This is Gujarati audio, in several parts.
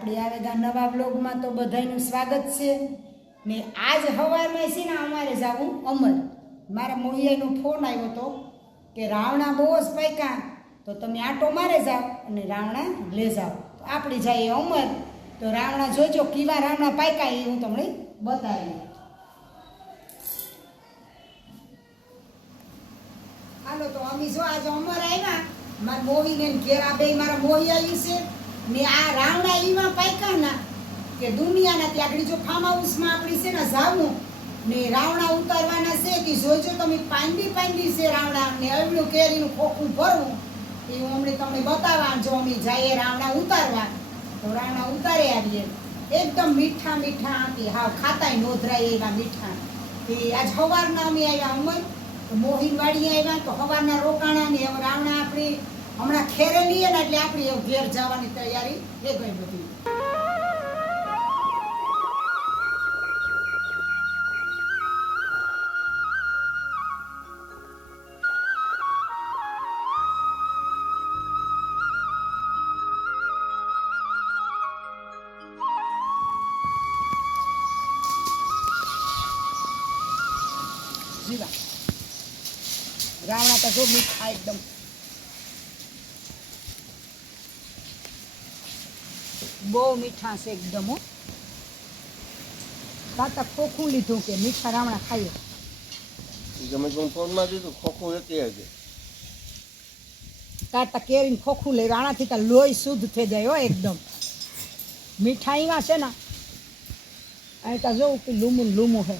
આપણે આવેગા નવા બ્લોગમાં તો બધાનું સ્વાગત છે ને આજ સવારમાં છે ને અમારે જાવું અમર મારા મોહિયાનો ફોન આવ્યો હતો કે રાવણા બહુ જ પાક્યા તો તમે આટો મારે જાઓ અને રાવણા લે જાઓ તો આપણે જઈએ અમર તો રાવણા જોજો કેવા રાવણા પાક્યા એ હું તમને બતાવી હાલો તો અમે જો આજે અમર આવ્યા મારા મોહીને ઘેર આ બે મારા મોહી આવી છે ને આ રાવણા એવા પાક્યા ના કે દુનિયાના ત્યાં જો ફાર્મ હાઉસમાં આપણી છે ને જાવું ને રાવણા ઉતારવાના છે કે જોજો તમે પાંડી છે રાવણા ને અવળું કેરીનું ખોખું ભરવું એ હું અમને તમને બતાવવા જો અમે જઈએ રાવણા ઉતારવા તો રાવણા ઉતારે આવીએ એકદમ મીઠા મીઠા આપી હાવ ખાતાય નોધરાય એવા મીઠા એ આજ સવારના અમે આવ્યા અમર મોહીન વાડી આવ્યા તો સવારના રોકાણા ને રાવણા આપણે હમણાં ખેરે લઈએ ને એટલે આપણી ઘેર જવાની તૈયારી એ ગઈ બધી જીવા રાવણા તો જો મીઠા એકદમ બહુ મીઠા છે એકદમ હો તાતા ખોખું લીધું કે મીઠા રાવણા ખાઈએ તમે ફોનમાં દીધું ખોખું હતી આજે તાતા કેરીને ખોખું લઈ રાણાથી તો લોહી શુદ્ધ થઈ જાય હો એકદમ મીઠા એવા છે ને અહીં તો જોવું કે લૂમું છે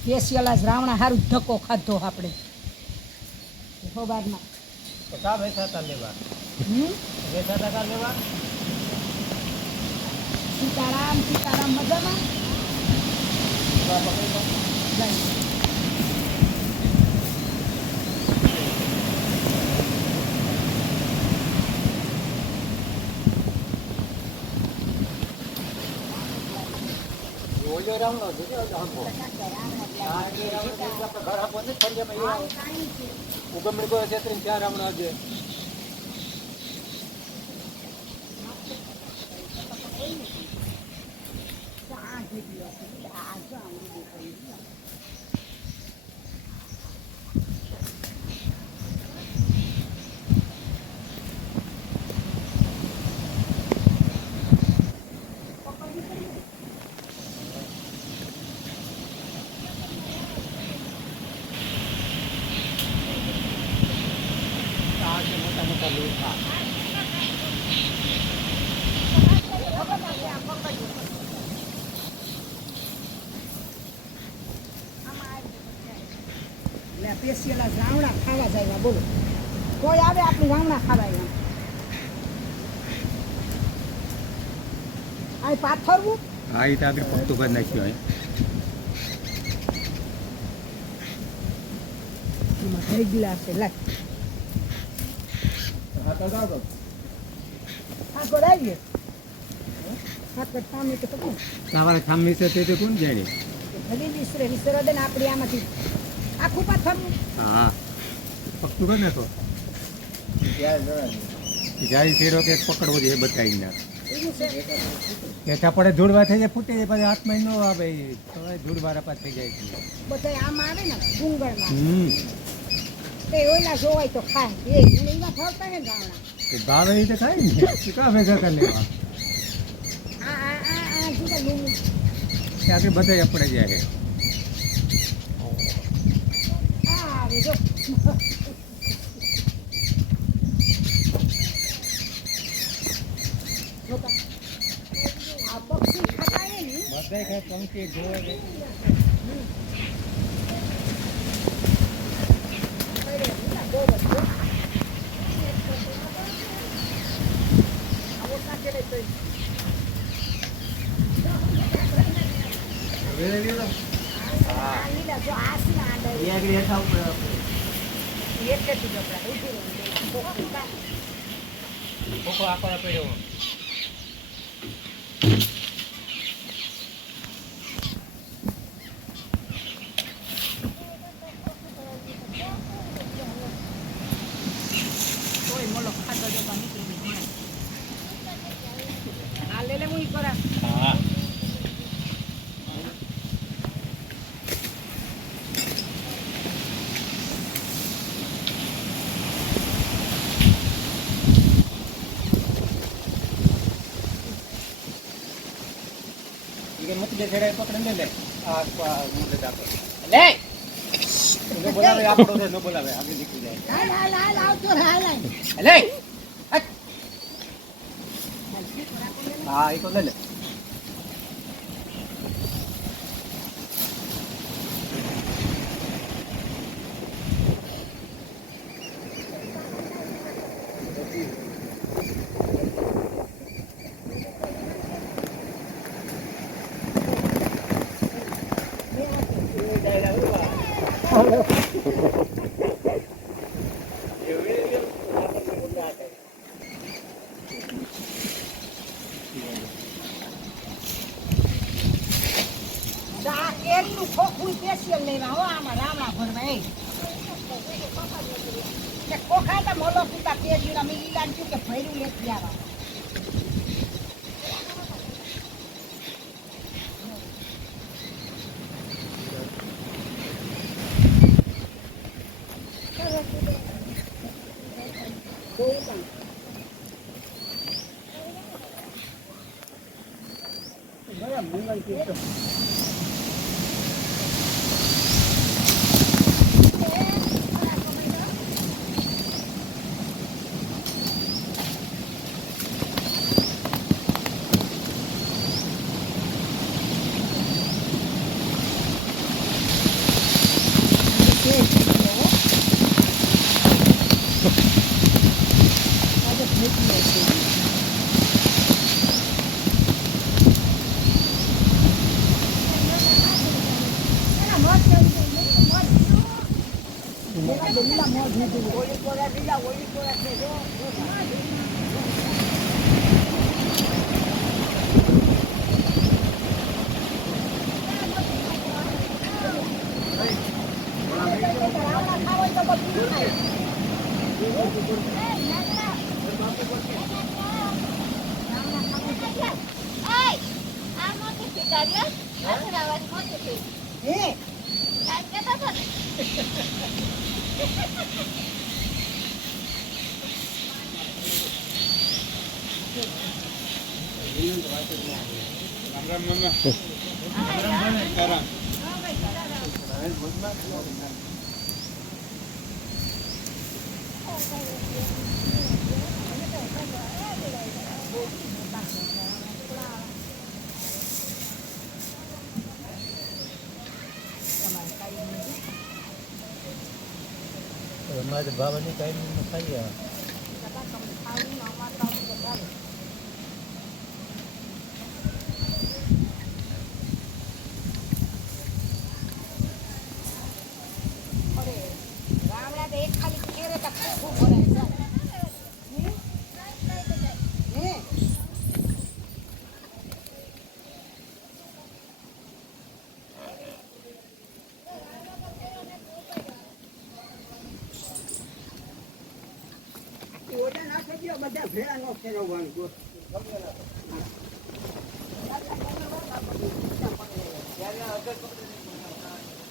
સ્પેશિયલ આજ રાવણા સારું ધક્કો ખાધો આપણે સવારના કા બેઠા લેવા બેઠા કા લેવા સીતારામ મજામાં રાવણો ઘર આપો ને ઉગમણી કોઈ છે ત્યાં રાવણ આજે સ્પેશિયલ રાવણા ખાવા જાય બોલો કોઈ આવે આપણું રાવણા ખાવા આ પાથરવું હા એ તો આપણે પત્તું કરી નાખ્યું એમાં થઈ ગ્લાસ છે લાગ આગળ આવીએ આગળ સામે તો કોણ તમારે ખામી છે તે કોણ જાણે ભલી વિસરે દે ને આપણે આમાંથી આખું પાથરવું હા પક્કું કરી નાખો જાય શેરો કે પકડવો છે એ બતાવી નાખ એઠા પડે ધૂળવા થઈ જાય ફૂટે જાય પછી હાથમાં ન આવે તો ધૂળ વાળા પાસ થઈ જાય બધા આમાં આવે ને ડુંગળમાં તે ઓલા જોવાય તો ખાય એ એમાં ફરતા ને રાવણા ભાવે એ તો ખાય ને કા ભેગા કરી લેવા આ જુદા લૂમું ત્યાંથી બધા પડે જાય જો આ પક્ષી ખાતા ને બધા ખાય પંખી જોવે કોઈ મોલો ખાધો જવા નીકળી કે મત દે ફેરાય પકડે લે આ મોટે દાખો લે નો બોલાવે આપણો રે નો બોલાવે આગળ નીકળી જાય હાલ આવતો હાલ લે હા એ તો લે આ કેરીનું ખોખું સ્પેશિયલ લેવા હો આમાં રામડા ભરવા એ ખોખા તો મોલો કુતા કેરીના મિલીલા કે ભર્યું લેતી આવા અમારે ભાવની ટાઈમ ખાઈએ રામડા તો એક ખાલી કેરે તો ખોખું ભરાય હે બધા ભેળા નો ફેરવવાનું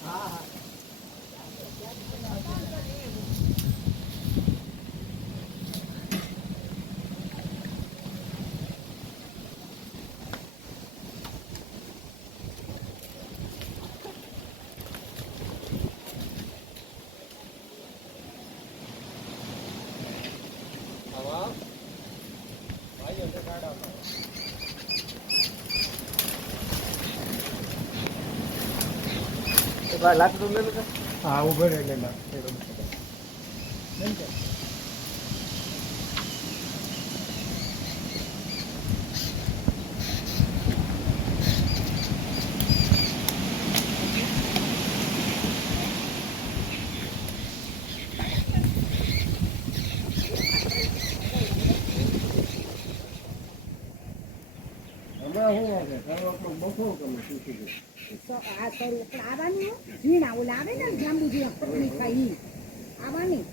હા હા ઉભર એટલે આવવાની ઝીણા ઓલા આવે ને જાંબુ જેવા પકડી ખાઈ આવવાની